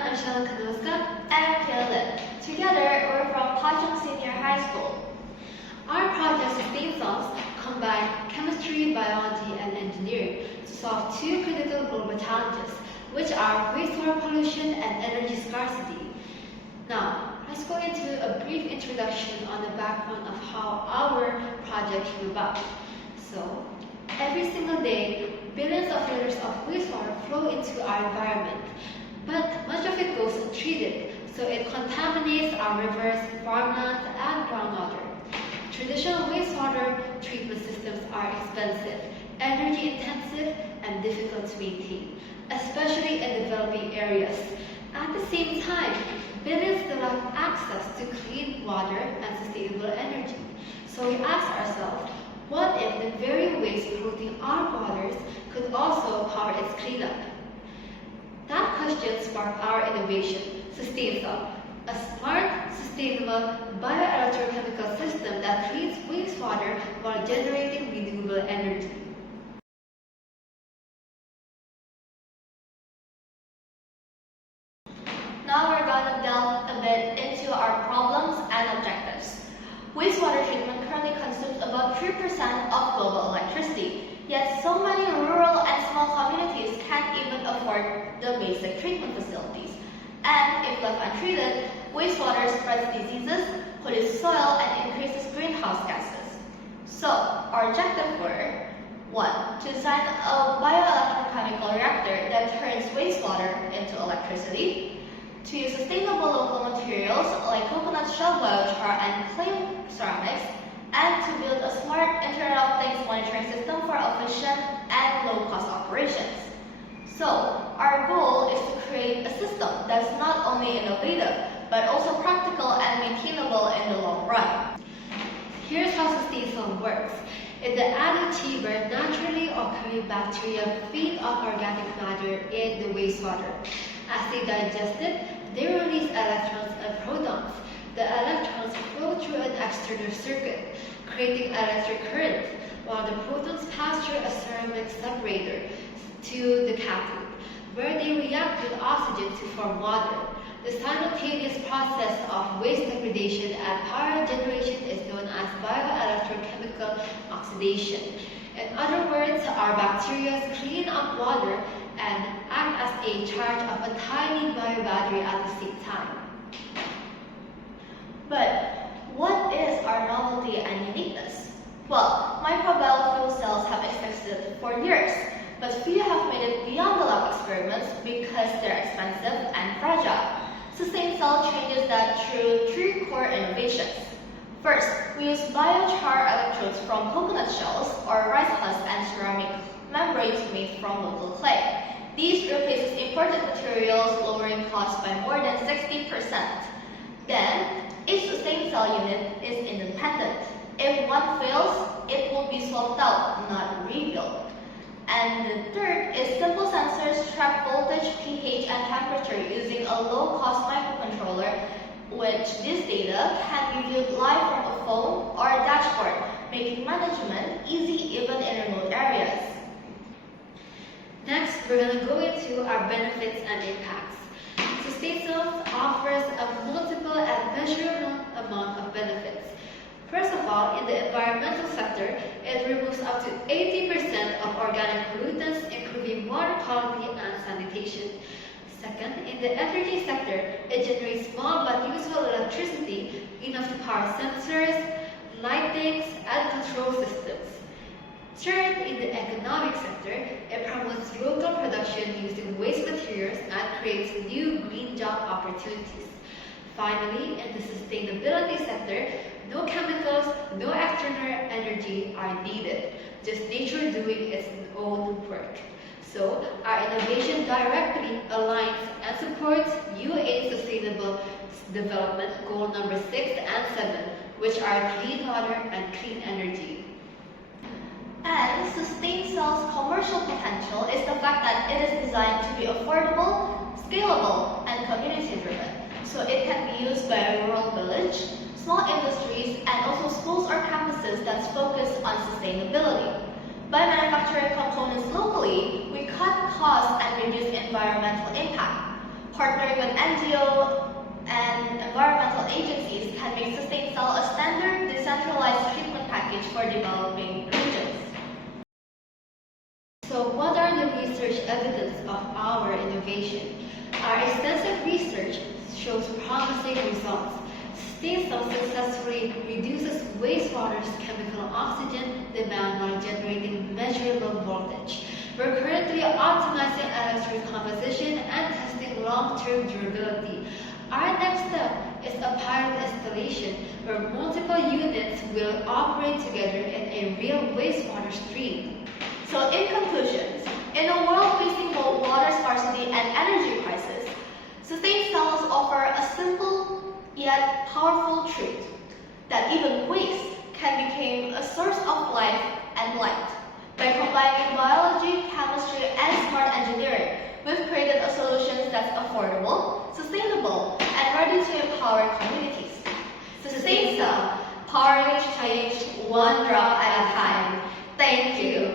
and Caleb. Together, we're from Pajong Senior High School. Our project Sustaincell combine chemistry, biology, and engineering to solve two critical global challenges, which are wastewater pollution and energy scarcity. Now, let's go into a brief introduction on the background of how our project came about. So, every single day, billions of liters of wastewater flow into our environment, but much of it goes untreated, so it contaminates our rivers, farmlands, and groundwater. Traditional wastewater treatment systems are expensive, energy-intensive, and difficult to maintain, especially in developing areas. At the same time, billions still lack access to clean water and sustainable energy. So we asked ourselves, what if the very waste polluting our waters could also power its cleanup? That question sparked our innovation, Sustaincell, a smart, sustainable bio-electrochemical system that treats wastewater while generating renewable energy. Now we're going to delve a bit into our problems and objectives. Wastewater treatment currently consumes about 3% of global electricity, yet so many rural and small communities can't even afford the basic treatment facilities. And if left untreated, wastewater spreads diseases, pollutes soil, and increases greenhouse gases. So, our objectives were 1. To design a bio-electrochemical reactor that turns wastewater into electricity. To use sustainable local materials like coconut shell biochar and clay ceramics, and to build a smart Internet of Things monitoring system for efficient and low-cost operations. So, our goal is to create a system that's not only innovative, but also practical and maintainable in the long run. Here's how Sustaincell works. In the added chamber, naturally occurring bacteria feed on organic matter in the wastewater. As they digest it, they release electrons and protons. The electrons flow through an external circuit, creating electric current, while the protons pass through a ceramic separator to the cathode, where they react with oxygen to form water. The simultaneous process of waste degradation and power generation is known as bio-electrochemical oxidation. In other words, our bacteria clean up water and act as a charge of a tiny biobattery at the same time. But what is our novelty and uniqueness? Well, microbial fuel cells have existed for years, but few have made it beyond the lab experiments because they're expensive and fragile. Sustaincell changes that through 3 core innovations. First, we use biochar electrodes from coconut shells or rice husks and ceramic membranes made from local clay. These replaces imported materials, lowering costs by more than 60%. Then, each Sustaincell unit is independent. If one fails, it will be swapped out, not rebuilt. And the third is simple sensors track voltage, pH, and temperature using a low-cost microcontroller, which this data can be viewed live from a phone or a dashboard, making management easy even in remote areas. Next, we're going to go into our benefits and impacts. Sustaincell offers a multiple and measurable amount of benefits. First of all, in the environmental sector, it removes up to 80% of organic pollutants, improving water quality and sanitation. Second, in the energy sector, it generates small but useful electricity enough to power sensors, lightings, and control systems. Third, in the economic sector, it promotes local production using waste materials and creates new green job opportunities. Finally, in the sustainability sector, no chemicals, no external energy are needed, just nature doing its own work. So, our innovation directly aligns and supports UN Sustainable Development Goal number 6 and 7, which are clean water and clean energy. And Sustaincell's commercial potential is the fact that it is designed to be affordable, scalable, and community-driven. So it can be used by a rural village, small industries, and also schools or campuses that focus on sustainability. By manufacturing components locally, we cut costs and reduce environmental impact. Partnering with NGO and environmental agencies can make Sustaincell a standard decentralized treatment package for developing regions. So what are the research evidence of our innovation? Our extensive research shows promising results. Sustaincell successfully reduces wastewater's chemical oxygen demand while generating measurable voltage. We're currently optimizing electrode composition and testing long-term durability. Our next step is a pilot installation where multiple units will operate together in a real wastewater stream. So in conclusion, in a world facing both water scarcity and energy crisis, Sustaincells offer a simple yet powerful truth that even waste can become a source of life and light. By combining biology, chemistry, and smart engineering, we've created a solution that's affordable, sustainable, and ready to empower communities. Sustaincell, powering change one drop at a time. Thank you.